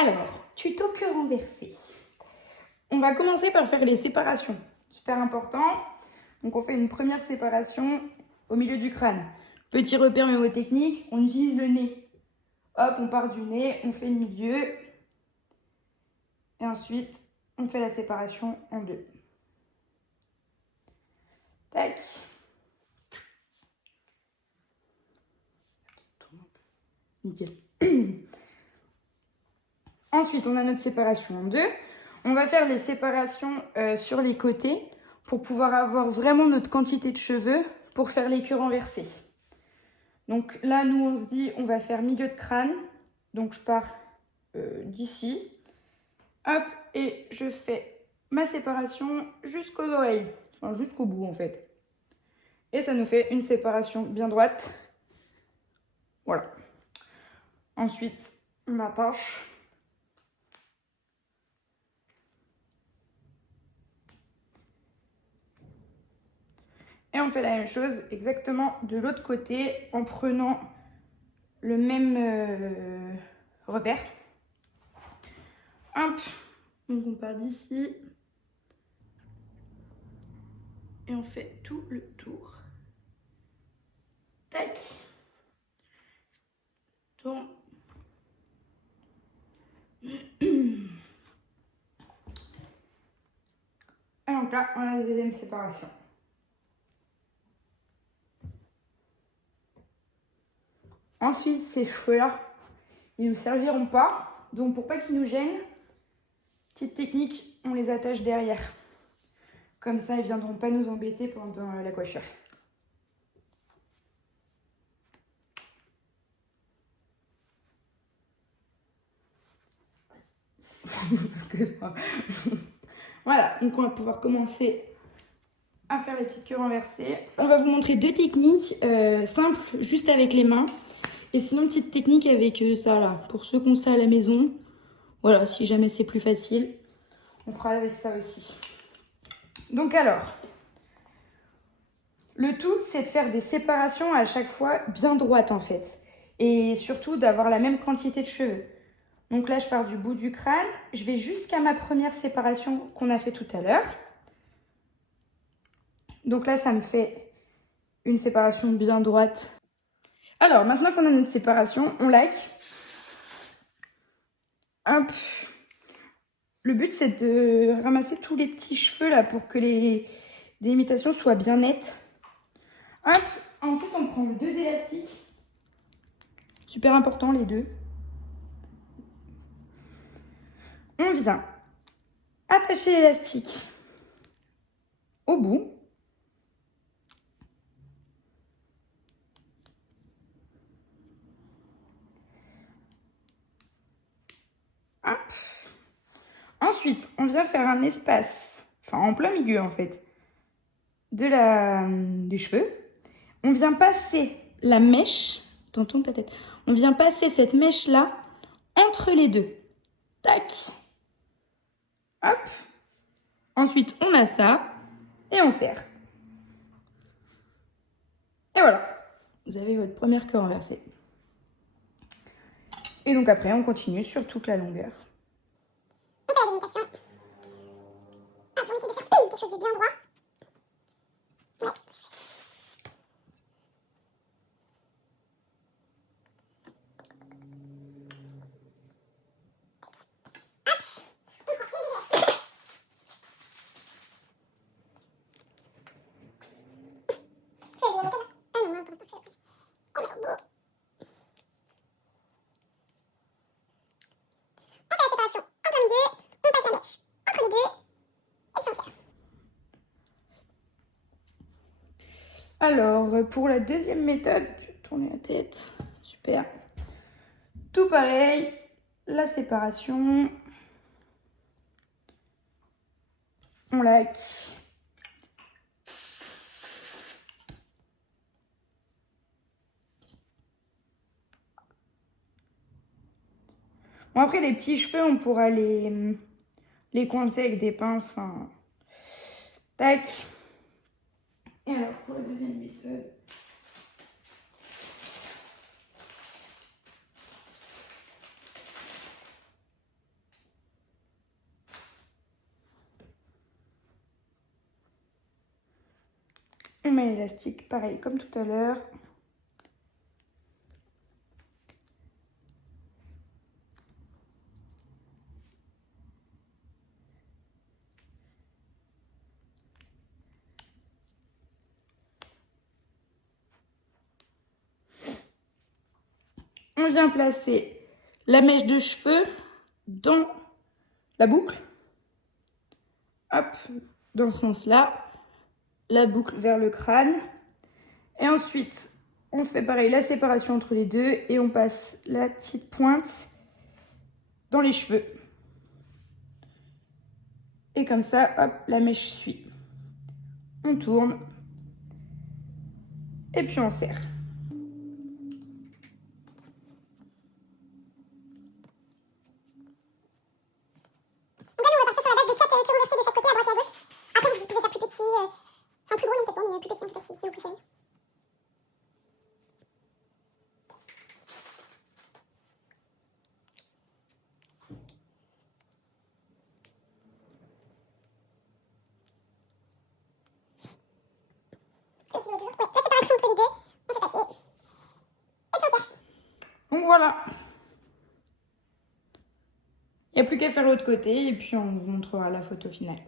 Alors, tuto queue renversée. On va commencer par faire les séparations. Super important. Donc on fait une première séparation au milieu du crâne. Petit repère mémotechnique, on utilise le nez. Hop, on part du nez, on fait le milieu. Et ensuite, on fait la séparation en deux. Tac. Nickel. Ensuite, on a notre séparation en deux. On va faire les séparations sur les côtés pour pouvoir avoir vraiment notre quantité de cheveux pour faire les queues renversées. Donc là, nous, on se dit, on va faire milieu de crâne. Donc je pars d'ici. Hop, et je fais ma séparation jusqu'aux oreilles. Enfin, jusqu'au bout, en fait. Et ça nous fait une séparation bien droite. Voilà. Ensuite, on attache. Et on fait la même chose exactement de l'autre côté en prenant le même repère. Hop, donc on part d'ici. Et on fait tout le tour. Tac. Tourne. Et donc là, on a la deuxième séparation. Ensuite, ces cheveux-là, ils ne nous serviront pas. Donc, pour pas qu'ils nous gênent, petite technique, on les attache derrière. Comme ça, ils ne viendront pas nous embêter pendant la coiffure. Voilà, donc on va pouvoir commencer à faire les petites queues renversées. On va vous montrer deux techniques simples, juste avec les mains. Et sinon, petite technique avec ça là, pour ceux qui ont ça à la maison. Voilà, si jamais c'est plus facile, on fera avec ça aussi. Donc alors, le tout, c'est de faire des séparations à chaque fois bien droites en fait. Et surtout d'avoir la même quantité de cheveux. Donc là, je pars du bout du crâne, je vais jusqu'à ma première séparation qu'on a fait tout à l'heure. Donc là, ça me fait une séparation bien droite. Alors, maintenant qu'on a notre séparation, on laque. Hop. Le but, c'est de ramasser tous les petits cheveux là pour que les délimitations soient bien nettes. Hop. Ensuite, on prend deux élastiques. Super important, les deux. On vient attacher l'élastique au bout. Hop. Ensuite, on vient faire un espace, enfin en plein milieu en fait, des cheveux. On vient passer la mèche, t'entends ta tête, on vient passer cette mèche-là entre les deux. Tac. Hop. Ensuite, on a ça et on serre. Et voilà, vous avez votre première queue renversée. Et donc après, on continue sur toute la longueur. On fait la délimitation. Hop, on essaie de faire quelque chose de bien droit. Ouais. Alors, pour la deuxième méthode, je vais tourner la tête. Super. Tout pareil, la séparation. On laque. Bon, après, les petits cheveux, on pourra les coincer avec des pinces. Enfin, tac. Et alors, pour la deuxième méthode. On met l'élastique, pareil comme tout à l'heure. On vient placer la mèche de cheveux dans la boucle. Hop, dans ce sens-là. La boucle vers le crâne. Et ensuite, on fait pareil, la séparation entre les deux et on passe la petite pointe dans les cheveux. Et comme ça, hop, la mèche suit. On tourne. Et puis on serre. Donc là, nous, on va partir sur la base des 4 que renversés de chaque côté, à droite et à gauche. Après, vous pouvez faire plus petit, enfin plus gros, non, peut-être pas, mais plus petit en tout cas, si vous préférez. Et puis, toujours, ouais, la séparation entre les deux, on fait passer. Et puis on serre. Donc voilà. Il n'y a plus qu'à faire l'autre côté et puis on vous montrera la photo finale.